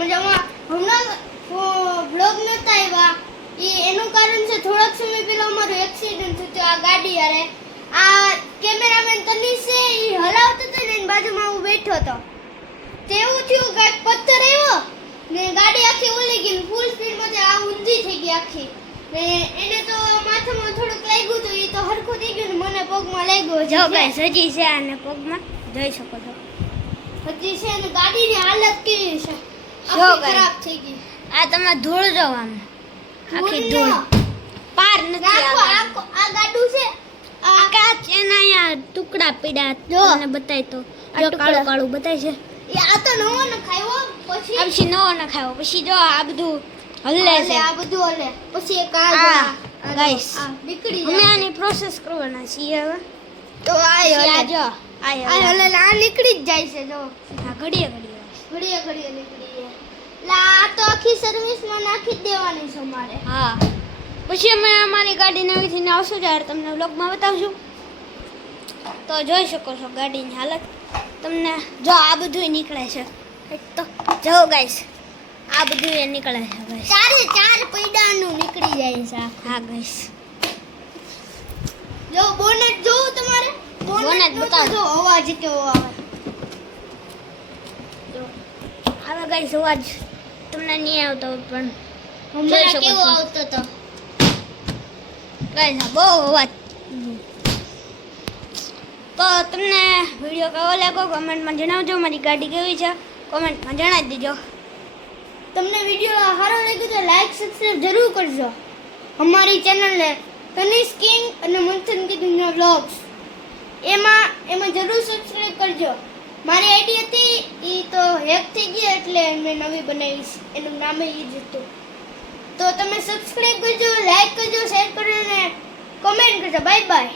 મજામાં. હમણાં બ્લોગ નતા આવ્યા એનું કારણ છે થોડાક સમય પહેલા અમારું એક્સિડન્ટ થયું આ ગાડી હારે. આ કેમેરામેન તનિષ છે એ હલાવતો હતો ને એની બાજુમાં હું બેઠો હતો. તેવું થયું કે પથ્થર આવ્યો ને ગાડી આખી ઓલી ગઈ ફૂલ સ્પીડમાં આ ઊંધી થઈ ગઈ આખી. ને એને તો માથામાં થોડુંક લાગ્યું તો એ તો હરખું થઈ ગયું ને મને પગમાં લાગ્યું. જો ગાઈસ હજી છે આને પગમાં જોઈ શકો છો. હજી છે ને ગાડીની હાલત કેવી છે જો ખરાબ થઈ ગઈ. આ તમે ધૂળ જો આમ આખી ધૂળ પાર નથી આ ગાડું છે આ કાચ એના અહીંયા ટુકડા પીડા જો મને બતાય તો જો કાળું કાળું બતાય છે એ આ તો નવો ન ખાયો પછી આ પછી નવો ન ખાયો પછી જો આ બધું હલ્લે છે આ બધું હલે પછી એક આ ગાઈસ નીકળી અમે આની પ્રોસેસ કરવાના છીએ હવે તો આ જો આ હલે આ નીકળી જ જાય છે જો આ ઘડીએ ઘડીએ ઘડીએ નીકળી જાય. આ તો આખી સર્વિસમાં નાખી જ દેવાની છે અમારે. હા પછી અમે અમારી ગાડી નવીથી ને આવશું ત્યારે તમને વ્લોગમાં બતાવશું. તો જોઈ શકો છો ગાડીની હાલત તમને જો આ બધું નીકળે છે એક તો જો ગાઈસ આ બધું એ નીકળે છે ગાઈસ ચાર પૈડાનું નીકળી જાય છે. હા ગાઈસ જો બોનેટ જોવું તમારે બોનેટ બતાવો. જો અવાજ કેવો આવે હવે ગાઈસ અવાજ તમને નહીં આવતો પણ હમણાં શકો કેવો છો. આવતો તો ગાઈસ બહુ અવાજ. તો તમને વિડીયો કેવો લાગ્યો કોમેન્ટમાં જણાવજો. મારી ગાડી કેવી છે કોમેન્ટમાં જણાવી દેજો. તમને વિડીયો સારો લાગ્યો તો લાઈક સબસ્ક્રાઇબ જરૂર કરજો અમારી ચેનલને તનિષ કિંગ અને મંથન કિંગના વ્લોગ્સ એમાં જરૂર સબસ્ક્રાઇબ કરજો. મારી આઈડી હતી એ તો હેક થઈ ગઈ એટલે મેં નવી બનાવી એનું નામ એ જ હતું. તો તમે સબસ્ક્રાઇબ કરજો, લાઈક કરજો, શેર કરજો અને કમેન્ટ કરજો. Bye bye.